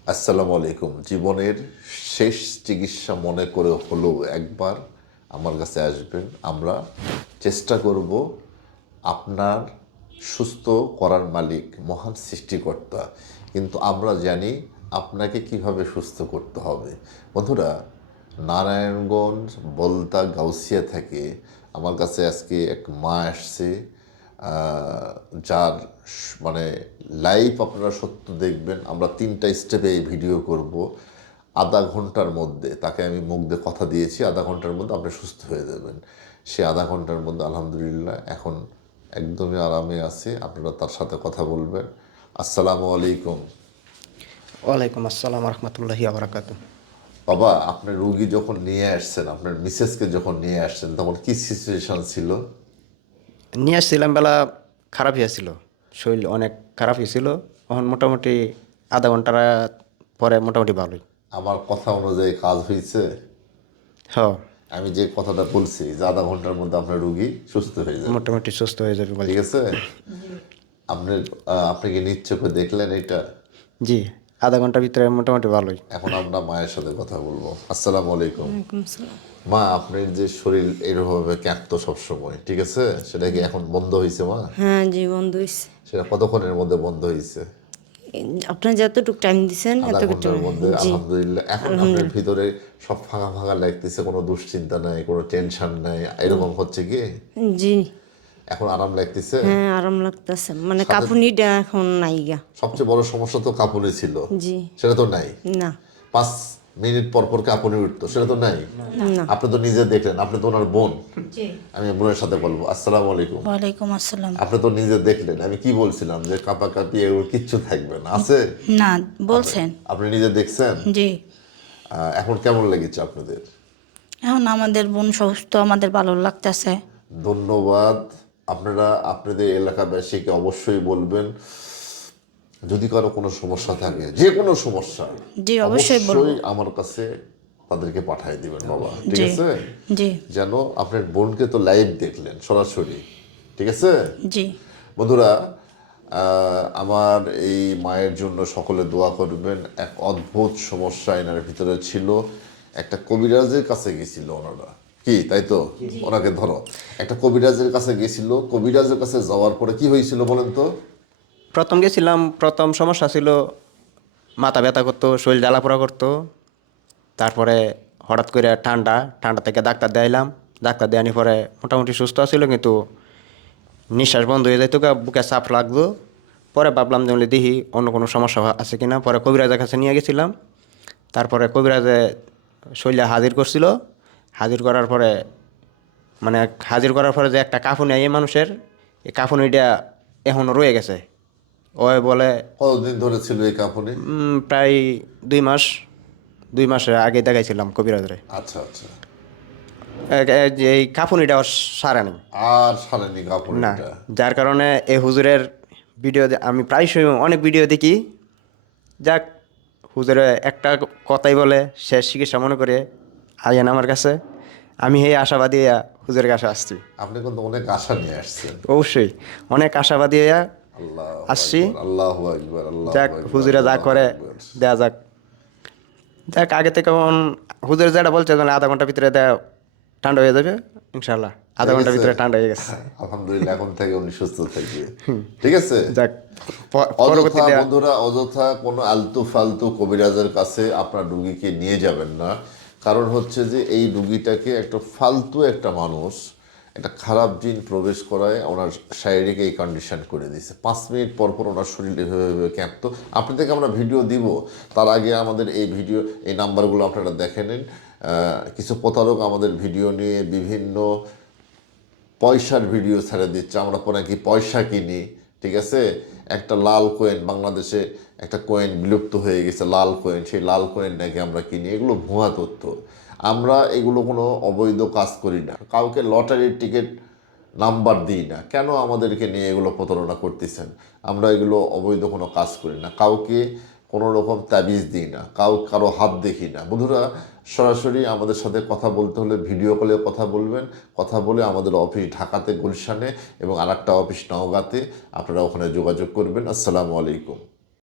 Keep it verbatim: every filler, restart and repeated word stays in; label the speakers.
Speaker 1: আসসালামু আলাইকুম। জীবনের শেষ চিকিৎসা মনে করে হলেও একবার আমার কাছে আসবেন। আমরা চেষ্টা করব আপনার সুস্থ করার মালিক মহান সৃষ্টিকর্তা, কিন্তু আমরা জানি আপনাকে কিভাবে সুস্থ করতে হবে। বন্ধুরা, নারায়ণগঞ্জ বলতা গাউসিয়া থেকে আমার কাছে আজকে এক মা আসছে, যার মানে লাইভ আপনারা সত্য দেখবেন। আমরা তিনটা স্টেপে এই ভিডিও করব। আধা ঘন্টার মধ্যে তাকে আমি মুখ দিয়ে কথা দিয়েছি, আধা ঘন্টার মধ্যে আপনি সুস্থ হয়ে যাবেন। সে আধা ঘন্টার মধ্যে আলহামদুলিল্লাহ এখন একদমই আরামে আছে। আপনারা তার সাথে কথা বলবেন। আসসালামু আলাইকুম।
Speaker 2: ওয়ালাইকুম আসসালাম রহমতুল্লাহি বারাকাতু।
Speaker 1: বাবা, আপনি রুগী যখন নিয়ে আসছেন, আপনার মিসেসকে যখন নিয়ে আসছেন, তখন কি সিচুয়েশন ছিল?
Speaker 2: নিয়ে আসছিলাম বেলা খারাপ হয়েছিল, শরীর অনেক খারাপ হয়েছিল। এখন মোটামুটি আধা ঘন্টার পরে মোটামুটি ভালোই।
Speaker 1: আমার কথা অনুযায়ী কাজ হয়েছে।
Speaker 2: হ,
Speaker 1: আমি যে কথাটা বলছি যে আধা ঘন্টার মধ্যে আপনার রুগী সুস্থ হয়ে যাবে,
Speaker 2: মোটামুটি সুস্থ হয়ে যাবে বলে।
Speaker 1: ঠিক আছে? আপনি আহ, আপনি কি নিশ্চয় দেখলেন এটা?
Speaker 2: জি, আধা ঘন্টার ভিতরে মোটামুটি ভালোই।
Speaker 1: এখন আমরা মায়ের সাথে কথা বলবো। আসসালামু আলাইকুম। মা, আপনার যে শরীর এরকমভাবে ক্যাঁপতো সবসময়, ঠিক আছে, সেটা কি এখন বন্ধ হয়েছে মা?
Speaker 3: হ্যাঁ জি, বন্ধ হয়েছে।
Speaker 1: সেটা কতক্ষণের মধ্যে বন্ধ হয়েছে?
Speaker 3: আপনার যতটুকু টাইম দিচ্ছেন
Speaker 1: আধা
Speaker 3: এতটুকু
Speaker 1: ঘন্টার মধ্যে
Speaker 3: জি।
Speaker 1: আলহামদুলিল্লাহ। এখন আপনার ভিতরে সব ফাঁকা ফাঁকা লাগতেছে, কোনো দুশ্চিন্তা নাই, কোনো টেনশন নাই, এরকম হচ্ছে কি?
Speaker 3: জি,
Speaker 1: এখন আরাম লাগতেছে?
Speaker 3: হ্যাঁ আরাম লাগতেছে, মানে
Speaker 1: সাথে-
Speaker 3: কাঁপুনিটা এখন নাই গা।
Speaker 1: সবচেয়ে বড় সমস্যা তো কাঁপুনি ছিল,
Speaker 3: জি,
Speaker 1: সেটা তো নাই।
Speaker 3: না
Speaker 1: পাঁচ মিনিট পর পর কাঁপুনি উঠতো, সেটা তো নাই।
Speaker 3: না
Speaker 1: আপনি তো নিজে দেখলেন, আপনি তো ওনার বোন। আমি বোনের সাথে বলবো। আসসালামু আলাইকুম।
Speaker 4: ওয়ালাইকুম আসসালাম।
Speaker 1: আপনি তো নিজে দেখলেন আমি কি বলছিলাম, যে কাঁপা কাঁপি এগুলো কিচ্ছু থাকবে না, আছে?
Speaker 4: না বলছেন।
Speaker 1: আপনি নিজে দেখছেন।
Speaker 4: জি,
Speaker 1: আহ, এখন কেমন লেগেছে আপনাদের?
Speaker 4: এখন আমাদের বোন সুস্থ, আমাদের ভালো লাগতেছে।
Speaker 1: ধন্যবাদ। আপনারা আপনাদের এলাকাবাসীকে অবশ্যই বলবেন, যদি কারো কোনো সমস্যা থাকে, যে কোনো সমস্যা,
Speaker 4: জি, অবশ্যই বলবো।
Speaker 1: অবশ্যই আমার কাছে তাদেরকে পাঠিয়ে দিবেন বাবা, ঠিক
Speaker 4: জি
Speaker 1: আছে?
Speaker 4: জি
Speaker 1: যেন আপনার বোনকে তো লাইভ দেখলেন সরাসরি, ঠিক আছে?
Speaker 4: জি
Speaker 1: বন্ধুরা, আহ, আমার এই মায়ের জন্য সকলে দোয়া করবেন। এক অদ্ভুত সমস্যা এনার ভিতরে ছিল। একটা কবিরাজের কাছে গেছিল ওনারা, কি তাই তো? ওনাকে ধরো, একটা কবিরাজের কাছে গেছিল। কবিরাজের কাছে যাওয়ার পরে কি হয়েছিল বলেন তো?
Speaker 2: প্রথম গেছিলাম, প্রথম সমস্যা ছিল মাথা ব্যথা করতো, শরীর জ্বালাপোড়া করতো। তারপরে হঠাৎ করে ঠান্ডা ঠান্ডা থেকে ডাক্তার দেখাইলাম। ডাক্তার দেওয়ানি পরে মোটামুটি সুস্থ ছিল, কিন্তু নিঃশ্বাস বন্ধ হয়ে যেত, গা বুকে চাপ লাগতো। পরে ভাবলাম যে দেখি অন্য কোনো সমস্যা আছে কিনা। পরে কবিরাজের কাছে নিয়ে গেছিলাম। তারপরে কবিরাজে শৈলে হাজির করছিল। হাজির করার পরে মানে হাজির করার পরে যে একটা কাফুনি এই মানুষের, এই কাফুনিটা এখনও রয়ে গেছে। ও বলে
Speaker 1: কতদিন ধরে ছিল এই কাঁপুনি?
Speaker 2: উম, প্রায় দুই মাস দুই মাসের আগে দেখাইছিলাম কবিরাজরে।
Speaker 1: আচ্ছা আচ্ছা।
Speaker 2: এ- এ- যে এই কাফুনিটা ওর সারে নেই
Speaker 1: আর সারেনি
Speaker 2: না,
Speaker 1: কাঁপুনিটা?
Speaker 2: যার কারণে এই হুজুরের ভিডিও দে- আমি প্রায়শই অনেক ভিডিও দেখি। যাক, হুজুরে একটা কথাই বলে, শেষ চিকিৎসা মনে করে আইয়েন আমার কাছে। আমি এই আশাবাদী হইয়া হুজুরের কাছে আসছি।
Speaker 1: আপনি কিন্তু অনেক আশা নিয়ে আসছেন।
Speaker 2: অবশ্যই অনেক আশাবাদী হইয়া
Speaker 1: আল্লাহ
Speaker 2: আসছি।
Speaker 1: আল্লাহ আকবার, আল্লাহ
Speaker 2: যাক, হুজুরে যা করে দেয়া যাক। যাক, আগে থেকে এখন হুজুর যেটা বলছে যেন আধা ঘন্টার ভিতরে দেয়া ঠান্ডা হয়ে যাবে ইনশাল্লাহ। আধা ঘন্টার ভিতরে ঠান্ডা হয়ে গেছে।
Speaker 1: আলহামদুলিল্লাহ, এখন থেকে উনি সুস্থ থাকবে, ঠিক আছে?
Speaker 2: যাক, প-
Speaker 1: অযথা
Speaker 2: পরবর্তীতে
Speaker 1: বন্ধুরা, অযথা কোনো আলতু ফালতু কবিরাজের কাছে আপনার রুগীকে নিয়ে যাবেন না। কারণ হচ্ছে যে এই রুগীটাকে একটা ফালতু একটা মানুষ একটা খারাপ জিন প্রবেশ করায় ওনার শারীরিক এই কন্ডিশন করে দিয়েছে। পাঁচ মিনিট পর পর ওনার শরীর এভাবে এভাবে ক্যাঁপতো। আপনাদেরকে আমরা ভিডিও দিব, তার আগে আমাদের এই ভিডিও এই নাম্বারগুলো আপনারা দেখে নিন। আহ, কিছু প্রতারক আমাদের ভিডিও নিয়ে বিভিন্ন পয়সার ভিডিও ছেড়ে দিচ্ছে, আমরা পরে নাকি পয়সা কিনি, ঠিক আছে? একটা লাল কয়েন, বাংলাদেশে একটা কয়েন বিলুপ্ত হয়ে গেছে লাল কয়েন, সেই লাল কয়েন নাকি আমরা কিনি। এগুলো ভুয়া তথ্য। আমরা এগুলো কোনো অবৈধ কাজ করি না, কাউকে লটারির টিকিট নাম্বার দিই না। কেন আমাদেরকে নিয়ে এগুলো প্রতারণা করতেছেন? আমরা এগুলো অবৈধ কোনো কাজ করি না, কাউকে কোনো রকম তাবিজ দিই না, কাউ কারো হাত দেখি না। বন্ধুরা, সরাসরি আমাদের সাথে কথা বলতে হলে ভিডিও কলে কথা বলবেন। কথা বলে আমাদের অফিস ঢাকাতে গুলশানে এবং আর একটা অফিস নওগাঁতে, আপনারা ওখানে যোগাযোগ করবেন। আসসালামু আলাইকুম।